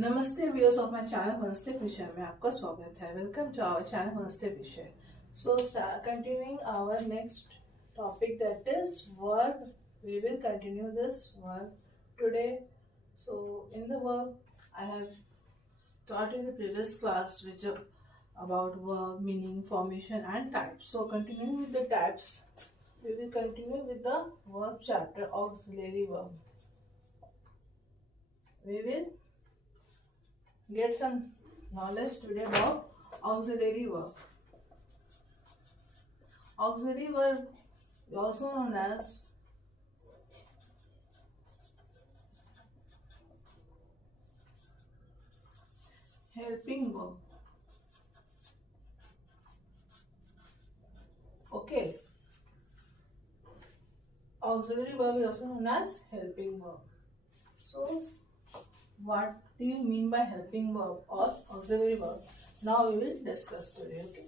नमस्ते viewers of my channel वनस्ते विषय में आपका स्वागत है। वेलकम टू आवर चैनल वनस्ते विषय। So continuing our next topic, that is verb. We will continue this verb today. So in the verb I have taught in the previous class which about verb meaning, formation and types. So continuing with the types, we will continue with the verb chapter, auxiliary verb. We will get some knowledge today about auxiliary verb. Auxiliary verb is also known as helping verb. Okay. Auxiliary verb is also known as helping verb. So, what do you mean by helping verb or auxiliary verb? Now we will discuss today. Okay.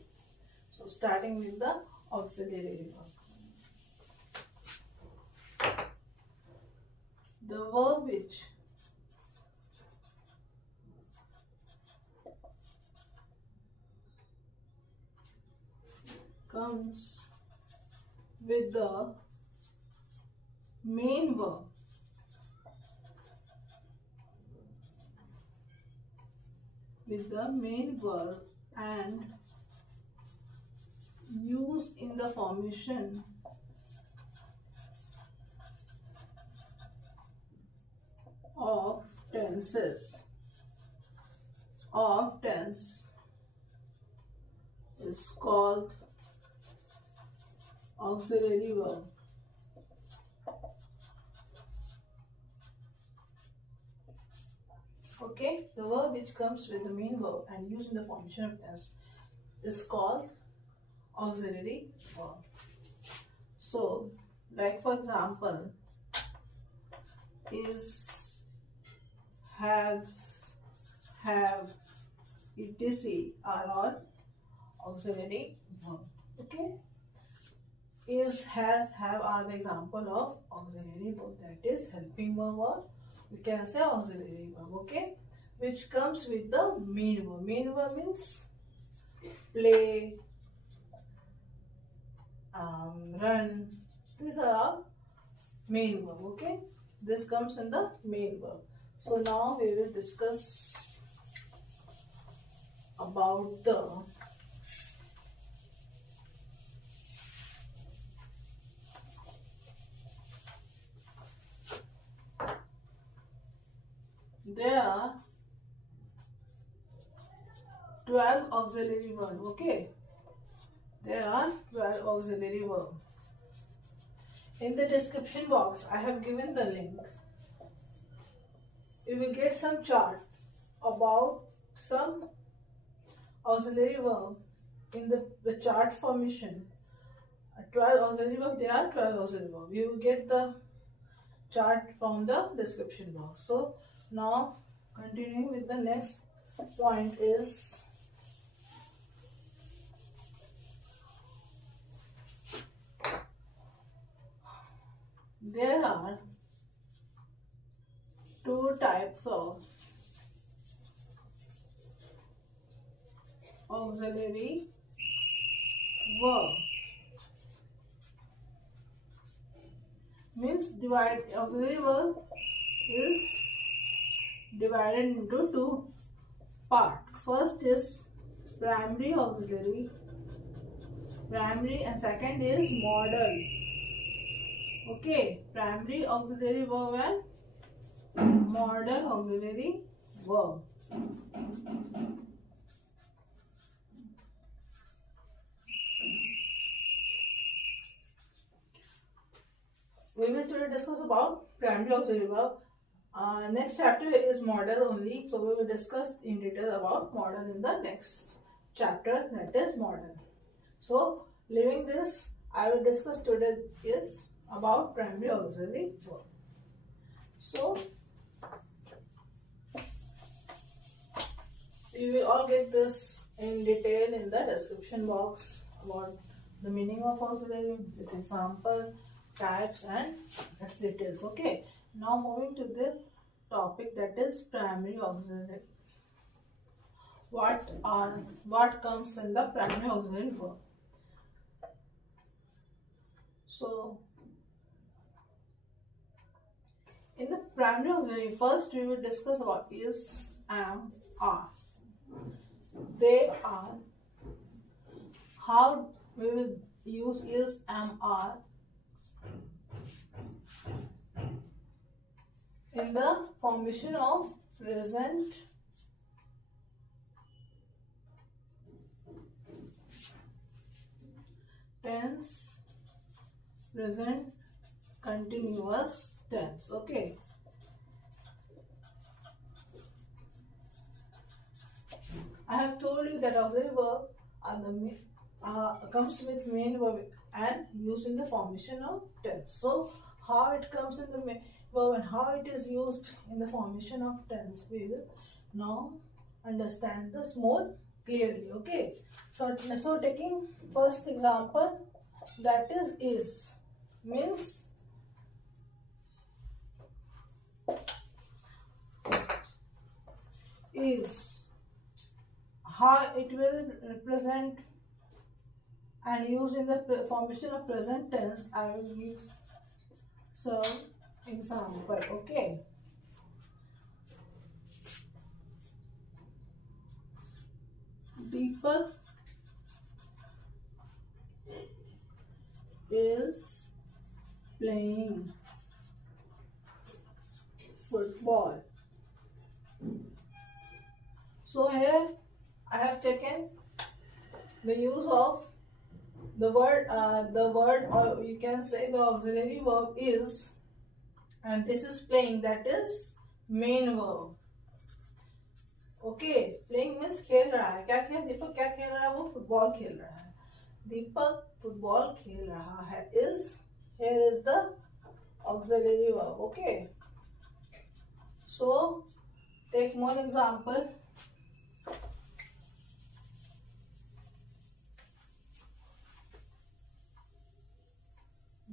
So, starting with the auxiliary verb. The verb which comes with the main verb and used in the formation of tense is called auxiliary verb. Okay, the verb which comes with the main verb and used in the formation of tense is called auxiliary verb. So, like for example, is, has, have, etc. are all auxiliary verb. Okay, is, has, have are the example of auxiliary verb, that is helping verb, or we can say auxiliary verb. Okay, which comes with the main verb. Main verb means play, run. These are all main verb. Okay, this comes in the main verb. So now we will discuss about the there are 12 auxiliary verbs. Okay, there are 12 auxiliary verbs. In the description box I have given the link. You will get some chart about some auxiliary verb in the chart formation. 12 auxiliary verb, there are 12 auxiliary verb. You will get the chart from the description box. So now continuing with the next point is there are two types of auxiliary verb. Means auxiliary verb is divided into two parts. First is primary auxiliary, and second is modal. Okay, primary auxiliary verb and modal auxiliary verb. We will today discuss about primary auxiliary verb. Next chapter is modal only, so we will discuss in detail about modal in the next chapter, that is modal. So leaving this, I will discuss today is about primary auxiliary verb. So you will all get this in detail in the description box about the meaning of auxiliary with example, types and its details. Okay, now moving to the topic, that is primary auxiliary. What comes in the primary auxiliary verb? So in the primary auxiliary, first we will discuss about is, am, are. They are. How we will use is, am, are in the formation of present tense, present continuous tense. Okay. I have told you that auxiliary verb comes with main verb and used in the formation of tense. So how it comes in the main verb and how it is used in the formation of tense, we will now understand this more clearly. Okay. So taking first example, that is means is, how it will represent and use in the formation of present tense. I will give some example. Okay. Deepak is playing football. So here I have taken the use of the word, or you can say the auxiliary verb is, and this is playing, that is main verb. Okay. Playing means खेल रहा है. क्या खेल, दीपक क्या खेल रहा है? वो फुटबॉल खेल रहा है. दीपक फुटबॉल खेल रहा है. Is, here is the auxiliary verb. Okay. So take one example.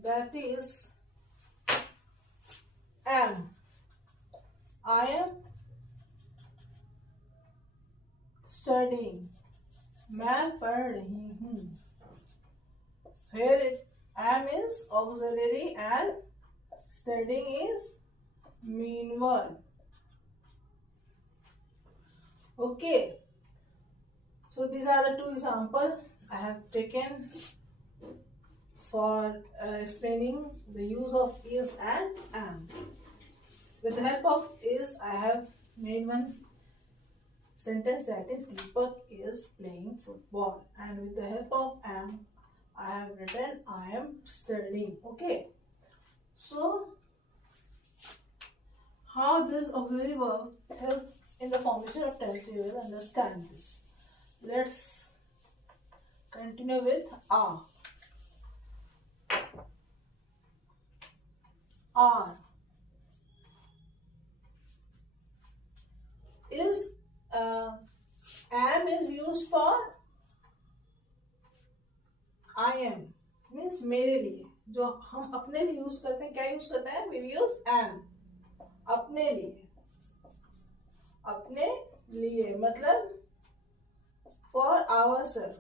That is am. I am studying. मैं पढ़ रही हूँ. Here it am is auxiliary and studying is main verb. Okay. So these are the two examples I have taken for explaining the use of is and am. With the help of is, I have made one sentence, that is Deepak is playing football, and with the help of am, I have written I am studying. Okay. So how this auxiliary verb helps in the formation of tense, you will understand this. Let's continue with are. Are is am is used for I am, means मेरे लिए. जो हम अपने लिए use करते हैं, क्या use करते हैं? we use am. अपने लिए. अपने लिए मतलब for ourselves.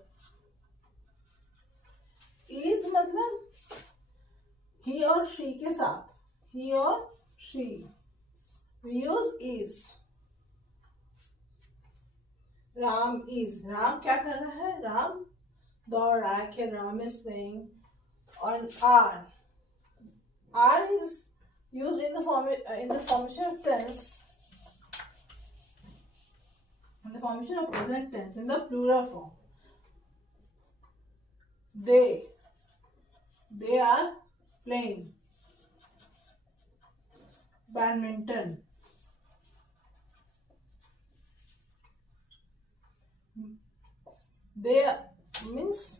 is मतलब he or she के साथ. he or she. we use is. Ram is. Ram क्या कर रहा है? राम दौड़ रहा है. खेल. Ram is playing. On are. Are is used in the formation of tense. In the formation of present tense, in the plural form. They are playing badminton. They means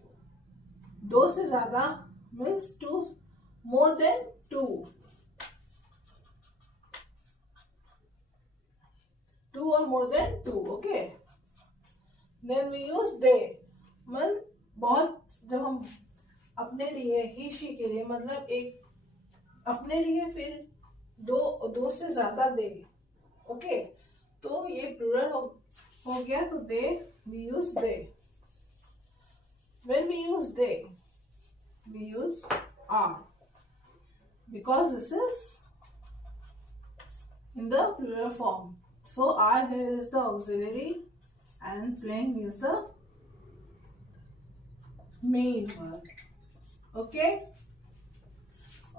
दो से ज्यादा, means two, more than two. Two or more than two. Okay. Then we use they. मन बहुत, जब हम अपने लिए, ही she के लिए, मतलब एक अपने लिए, फिर दो से ज्यादा दे, ओके, तो ये प्लूरल हो गया, तो they, we use they. When we use they, we use are, because this is in the plural form. So are here is the auxiliary and playing is the main verb. Okay,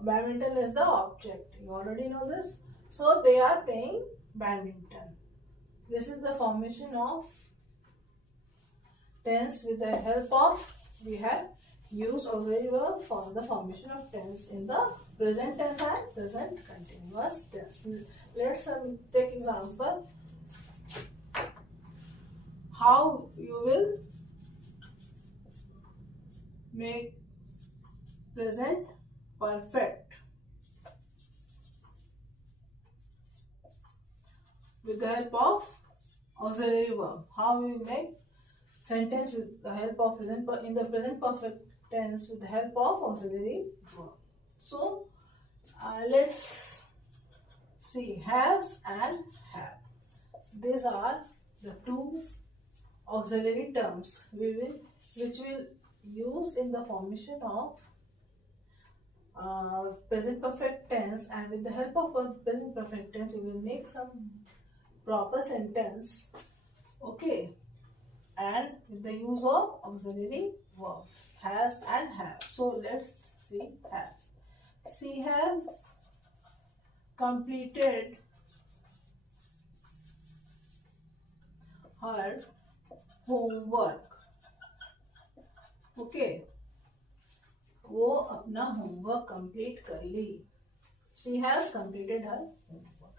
badminton is the object, you already know this. So they are playing badminton. This is the formation of tense. With the help of, we have used auxiliary verb for the formation of tense in the present tense and present continuous tense. Let's take example how you will make present perfect with the help of auxiliary verb. How we make sentence with the help of in the present perfect tense with the help of auxiliary verb. So let's see, has and have. These are the two auxiliary terms which will use in the formation of present perfect tense, and with the help of present perfect tense we will make some proper sentence. Okay, and with the use of auxiliary verb, has and have. So let's see has. She has completed her homework. Okay, वो अपना homework complete कर ली. She has completed her homework.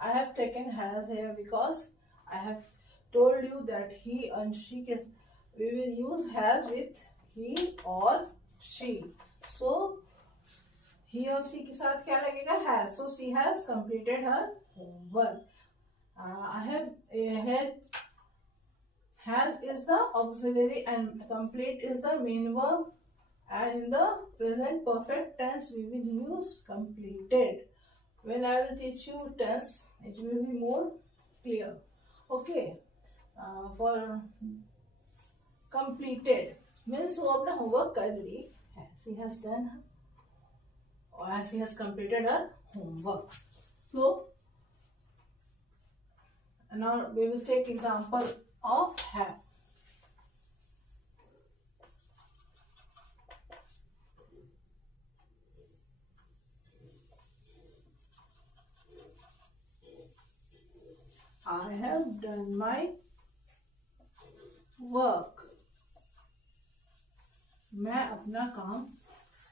I have taken has here because I have told you that he and she can, we will use has with he or she. So he और she के साथ क्या लगेगा? Has. So she has completed her homework. I have here has is the auxiliary and complete is the main verb, and in the present perfect tense we will use completed. When I will teach you tense, it will be more clear. Okay, for completed means वो अपना homework कर ली है. She has done or she has completed her homework. So now we will take example of have. I have done my work. मैं अपना काम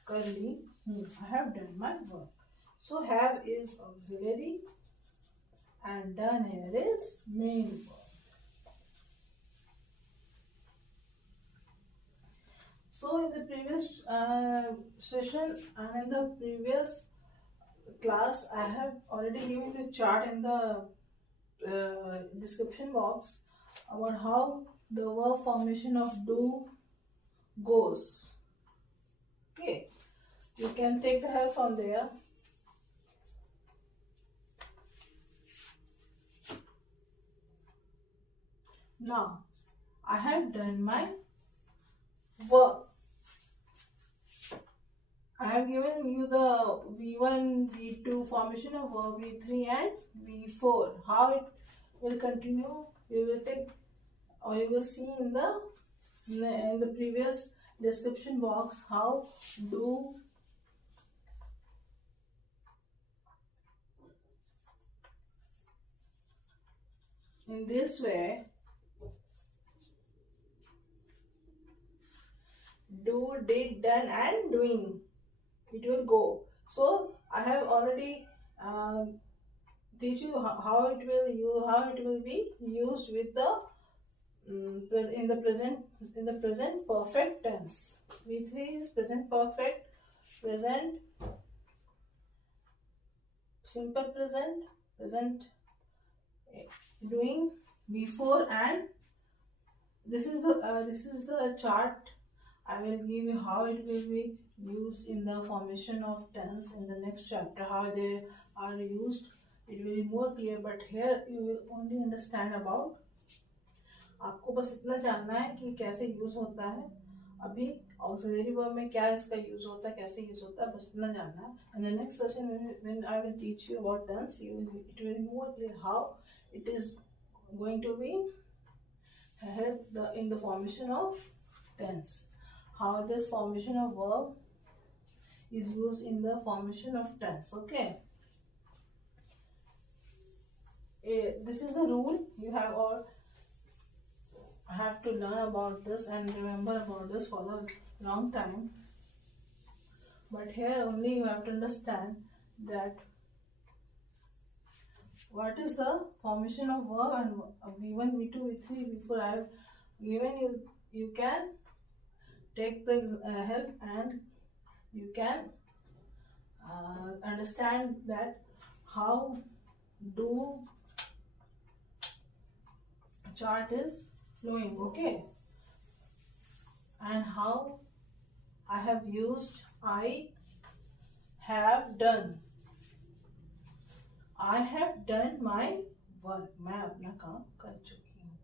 कर ली हूँ. I have done my work. So have is auxiliary and done here is main verb. So in the previous session and in the previous class, I have already given the chart in the description box about how the verb formation of do goes. Okay, you can take the help from there. Now I have done my work. I have given you the V1, V2 formation of verb, V3 and V4. How it will continue, you will take or you will see in the previous description box how do in this way, do, did, done and doing, it will go. So I have already teach you how it will be used with the in the present perfect tense. V3 is present perfect, present simple present, present doing. V4 and this is the chart. I will give you how it will be used in the formation of tense in the next chapter, how they are used it will be more clear, but here you will only understand about, आपको बस इतना जानना है कि कैसे use होता है, अभी ऑक्सिलरी वर्ब में क्या इसका यूज होता है, कैसे यूज होता है, बस इतना जानना है. And the next session when I will teach you about tense, it will be more clear how it is going to be help in the formation of tense, how this formation of verb is used in the formation of tense. Okay, this is the rule you have all have to learn about this and remember about this for a long time, but here only you have to understand that what is the formation of verb and V1, V2, V3, V4 I have given you. You can take the help and you can understand that how do chart is flowing. Okay, and how I have used I have done. I have done my work. मैं अपना काम कर चुकी हूँ.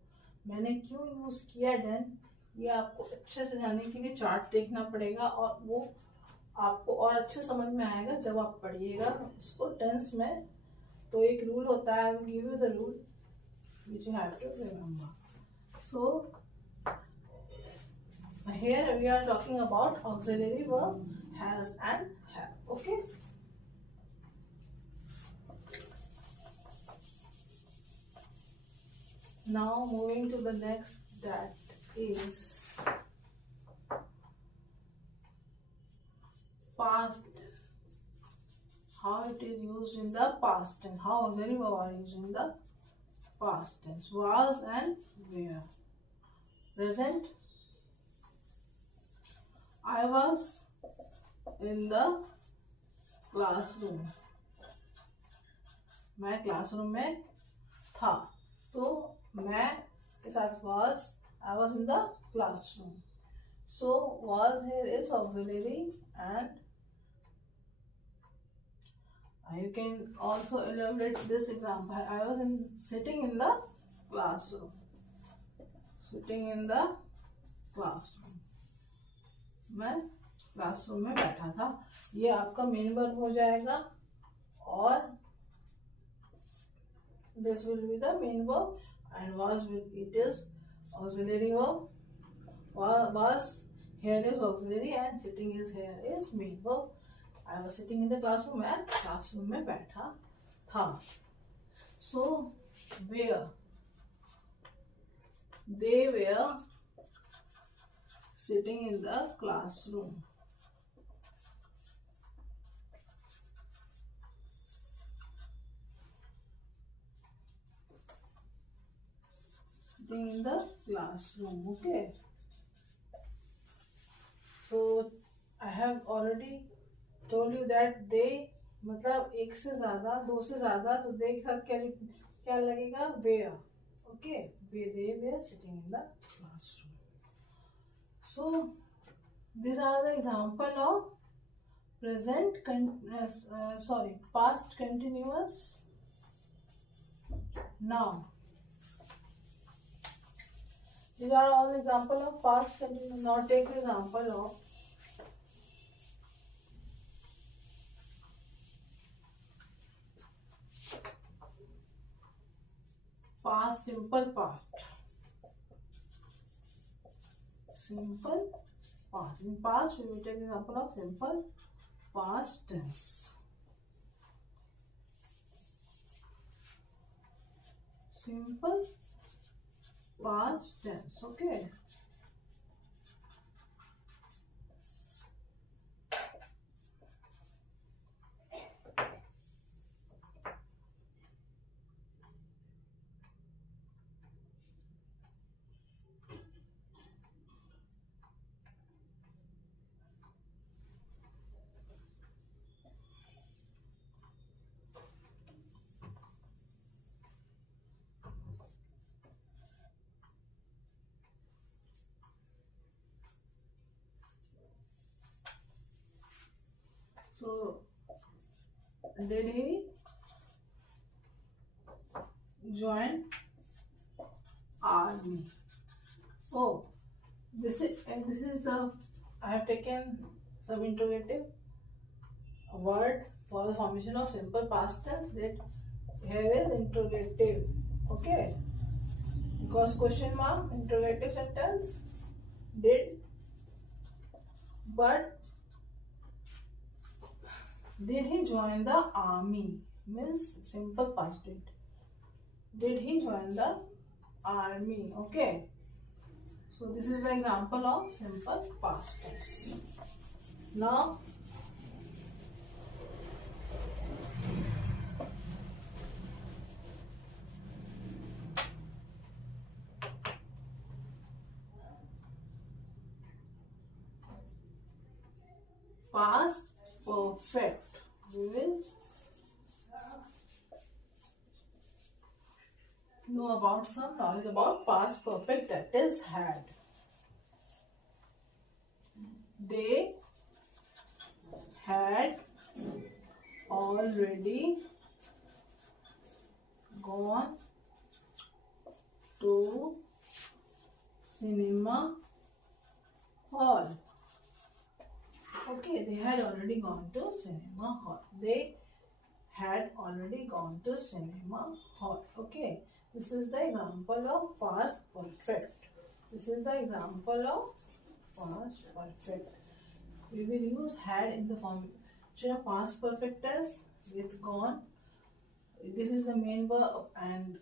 मैंने क्यों use किया done, ये आपको अच्छे से जानने के लिए चार्ट देखना पड़ेगा, और वो आपको और अच्छे समझ में आएगा जब आप पढ़िएगा इसको टेंस में. तो एक रूल होता है, I will give you the rule which you have to remember. So here we are talking about auxiliary verb has and have. Okay. Now moving to the next, that is past. How it is used in the past tense. How auxiliary verb are used in the past tense. Was and were. Present. I was in the classroom. मैं classroom में था. तो मैं के साथ was, I was in the classroom. So was here is auxiliary, and you can also elaborate this example. I was sitting in the classroom. Sitting in the classroom. मैं classroom में बैठा था. ये आपका मेन वर्ब हो जाएगा, और this will be the main verb, and was it is auxiliary verb. Was here is auxiliary and sitting is here is main verb. I was sitting in the classroom. मैं classroom में बैठा था. So where, they were sitting in the classroom. Sitting in the classroom. Okay. So I have already told you that they मतलब एक से ज्यादा, दो से ज्यादा, तो दे के साथ क्या लगेगा, where. Okay, they were sitting in the classroom. So these are the example of past continuous noun. These are all example of past continuous. Now take the example of past, simple past. Simple past. In past, we will take example of simple past tense. Simple past tense. Okay. So, did he join army. Oh, this is the, I have taken some interrogative word for the formation of simple past tense. That here is interrogative. Okay, because question mark interrogative sentence did, but did he join the army means simple past did he join the army. Okay, so this is the example of simple past tense. Now past perfect, we will know about some knowledge about past perfect, that is had. They had already gone to cinema hall. Okay, they had already gone to cinema hall. They had already gone to cinema hall. Okay, this is the example of past perfect. This is the example of past perfect. We will use had in the formation of past perfect tense with gone. This is the main verb and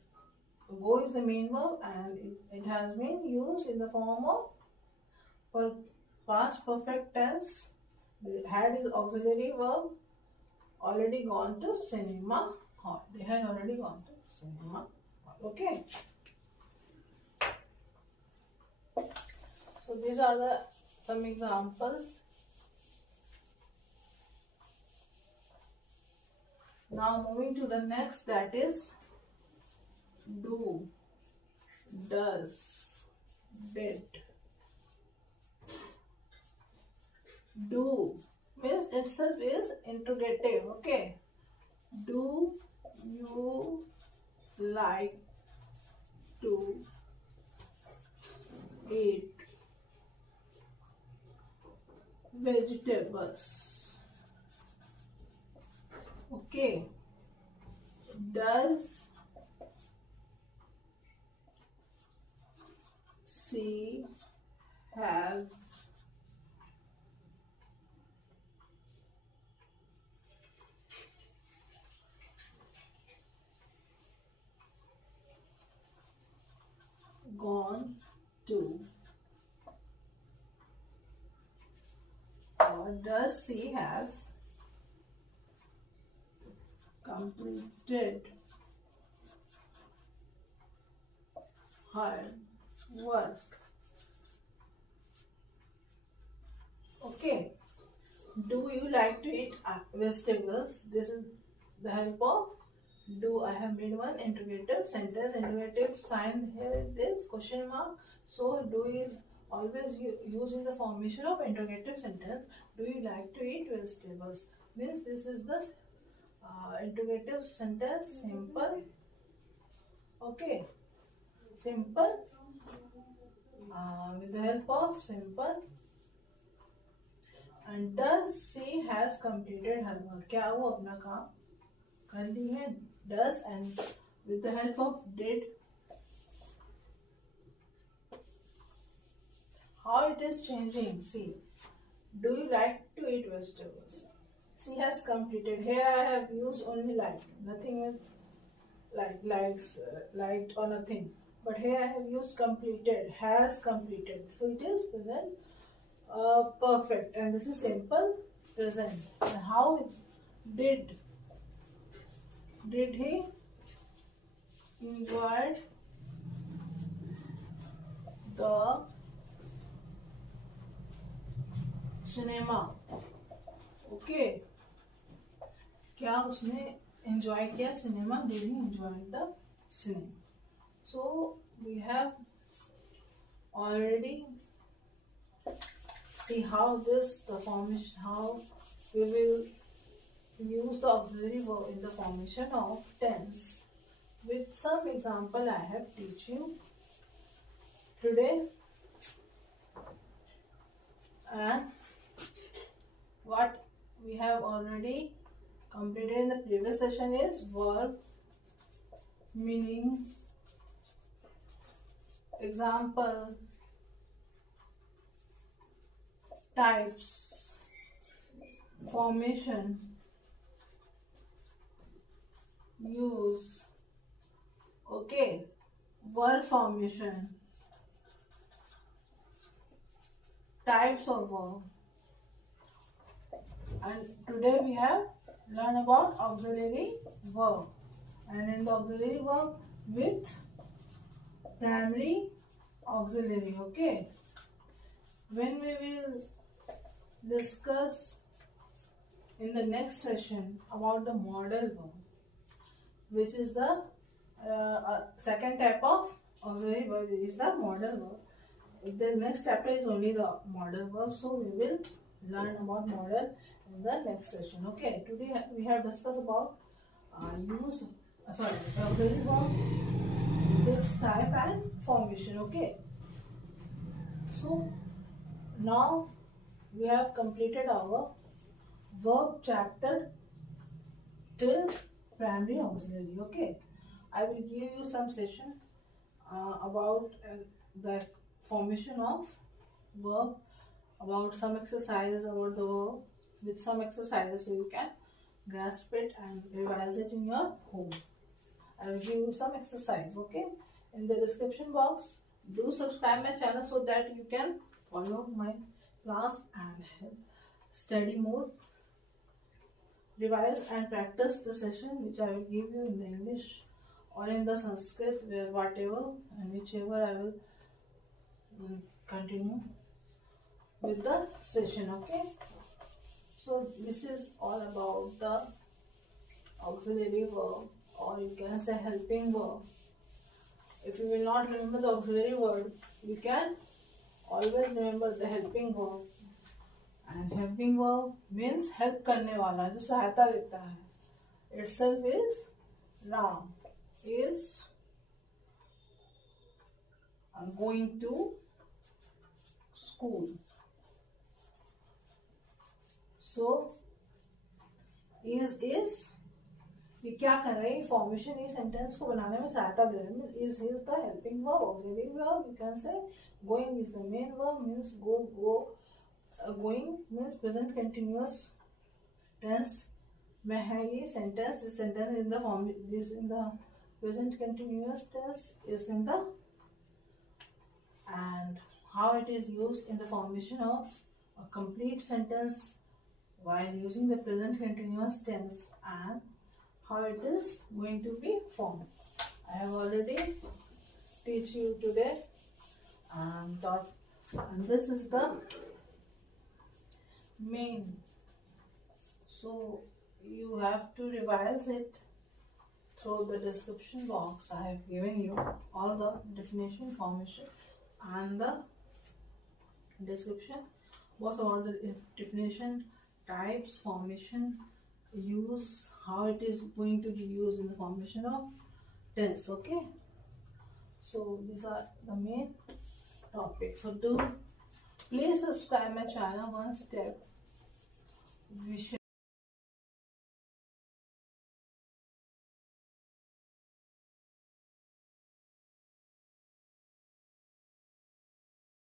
go is the main verb, and it has been used in the form of past perfect tense. Had is auxiliary verb. Already gone to cinema hall. They had already gone to cinema hall. Okay. So these are the some examples. Now moving to the next, that is do, does, did. Do means itself is interrogative. Okay. Do you like to eat vegetables? Okay. Does she have gone to, or does she have completed her work? Okay. Do you like to eat vegetables? This is the help of do. I have made one interrogative sentence. Interrogative sign here is question mark. So do is always used in the formation of interrogative sentence. Do you like to eat vegetables? Means this is the interrogative sentence, simple. Okay, simple with the help of simple. And does she has completed her work? क्या वो अपना काम कर ली है? Does, and with the help of did. How it is changing? See, do you like to eat vegetables? She has completed. Here I have used only like, nothing with likes, liked or nothing. But here I have used completed, has completed. So it is present perfect, and this is simple present. And how did he enjoy the cinema? Okay, क्या उसने enjoy किया cinema? Did he enjoy the cinema? So we have already see how this the formation, how we will use the auxiliary verb in the formation of tense. with some example I have teach you today, and what we have already completed in the previous session is verb, meaning, example, types, formation, use. Okay, verb formation, types of verb, and today we have learned about auxiliary verb, and in the auxiliary verb with primary auxiliary. Okay, when we will discuss in the next session about the modal verb, which is the second type of auxiliary verb, is the modal verb. The next chapter is only the modal verb, so we will learn about modal in the next session. Okay, today we have discussed about auxiliary verb, its type and formation. Okay, so now we have completed our verb chapter till primary auxiliary. Okay, I will give you some session about the formation of verb, about some exercises about the verb, with some exercises so you can grasp it and revise it in your home. I will give you some exercise. Okay, in the description box, do subscribe my channel so that you can follow my class and study more, revise and practice the session which I will give you in the English or in the Sanskrit, where whatever and whichever I will continue with the session. Okay, so this is all about the auxiliary verb, or you can say helping verb. If you will not remember the auxiliary word, you can always remember the helping verb. And helping verb means help करने वाला, जो सहायता देता है. Itself is Ram is going to school. So is ये क्या कर रहे हैं? फॉर्मेशन ये सेंटेंस को बनाने में सहायता दे रहे हैं. Is the helping verb, auxiliary verb. You can say going is the main verb, means go. Going means present continuous tense में है ये sentence. This sentence in the form, this in the present continuous tense is in the, and how it is used in the formation of a complete sentence while using the present continuous tense, and how it is going to be formed. I have already teach you today and taught, and this is the main. So you have to revise it through the description box. I have given you all the definition, formation and the description box about the definition, types, formation, use, how it is going to be used in the formation of tense. Okay, so these are the main topics. So please subscribe my channel. One step we should